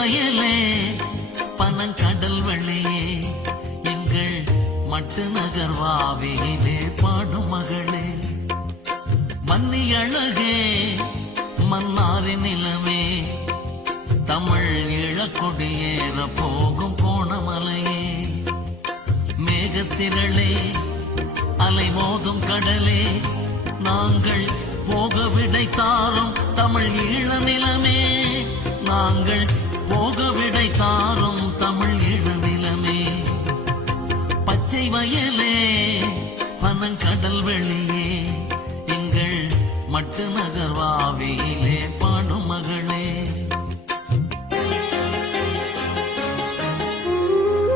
வயலே பனங்கடல் வழியே எங்கள் மட்டு நகர்வாவிலே பாடும் மகளே மன்னி அழகே மன்னாரின் நிலமே தமிழ் இழக்கொடியேற போகும் கோணமலையே மேகத்திரளே அலை மோதும் கடலே நாங்கள் போக விடை தாரும் தமிழ் ஈழ நிலமே நாங்கள் போக விடை தாரும் தமிழ் ஈழ நிலமே பச்சை வயலே பனங்கடல் வெளியே எங்கள் மட்டு நகர்வாவிலே